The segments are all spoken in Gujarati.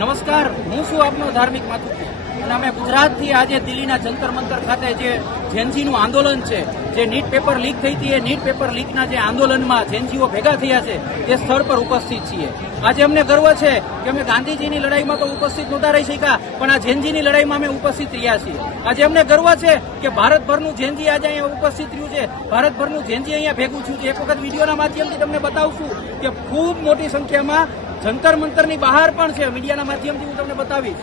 નમસ્કાર, હું છું આપનો ધાર્મિક માતુક અને અમે ગુજરાતથી આજે દિલ્હીના જંતર મંતર ખાતે જે જેનજીનું આંદોલન છે, જે નીટ પેપર લીક થઈ હતી, એ નીટ પેપર લીકના જે આંદોલનમાં જેનજીઓ ભેગા થયા છે તે સ્થળ પર ઉપસ્થિત છીએ. આજે અમને ગર્વ છે કે અમે ગાંધીજીની લડાઈમાં તો ઉપસ્થિત નહોતા રહી શક્યા, પણ આ જેનજીની લડાઈમાં અમે ઉપસ્થિત રહ્યા છીએ. આજે અમને ગર્વ છે કે ભારતભરનું જેનજી આજે અહીંયા ઉપસ્થિત રહ્યું છે, ભારતભરનું જેનજી અહીંયા ભેગું થયું છે. એક વખત વિડીયોના માધ્યમથી તમને બતાવશું કે ખૂબ મોટી સંખ્યામાં જંતર મંતરની બહાર પણ છે. મીડિયાના માધ્યમથી હું તમને બતાવીશ.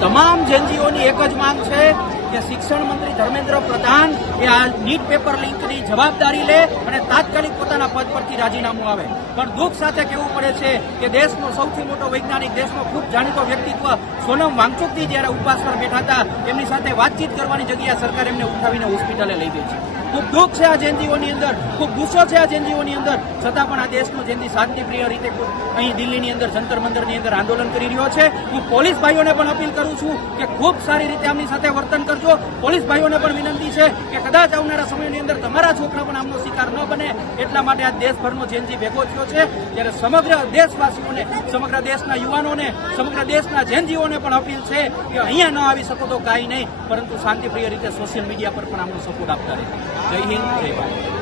તમામ જેનજીઓની એક જ માંગ છે કે શિક્ષણ મંત્રી ધર્મેન્દ્ર પ્રધાન એ આ નીટ પેપર લીકની જવાબદારી લે અને તાત્કાલિક પોતાના પદ પરથી રાજીનામું આવે. પણ દુઃખ સાથે કહેવું પડે છે કે દેશનો સૌથી મોટો વૈજ્ઞાનિક, દેશનો ખૂબ જાણીતો વ્યક્તિત્વ સોનમ વાંગચુકજી જ્યારે ઉપવાસ પર બેઠા હતા, એમની સાથે વાતચીત કરવાની જગ્યાએ સરકાર એમને ઉઠાવીને હોસ્પિટલે લઈ ગઈ છે. ખૂબ દુઃખ છે આ જેનજીઓની અંદર, ખૂબ ગુસ્સો છે આ જેનજીઓની અંદર. છતાં પણ આ દેશનો જેનજી શાંતિપ્રિય રીતે અહીં દિલ્હીની અંદર જંતર મંતરની અંદર આંદોલન કરી રહ્યો છે. હું પોલીસ ભાઈઓને પણ અપીલ કરું છું કે ખૂબ સારી રીતે આમની સાથે વર્તન કરજો. પોલીસ ભાઈઓને પણ વિનંતી છે કે કદાચ આવનારા સમયની અંદર તમારા છોકરા પણ આમનો શિકાર ન બને, એટલા માટે આ દેશભરનો જેનજી ભેગો થયો છે. ત્યારે સમગ્ર દેશવાસીઓને, સમગ્ર દેશના યુવાનોને, સમગ્ર દેશના જેનજીઓને પણ અપીલ છે કે અહીંયા ન આવી શકો તો કાંઈ નહીં, પરંતુ શાંતિપ્રિય રીતે સોશિયલ મીડિયા પર પણ આમનો સપોર્ટ આપતા રહે. જય હિન્દ, જય ભારત.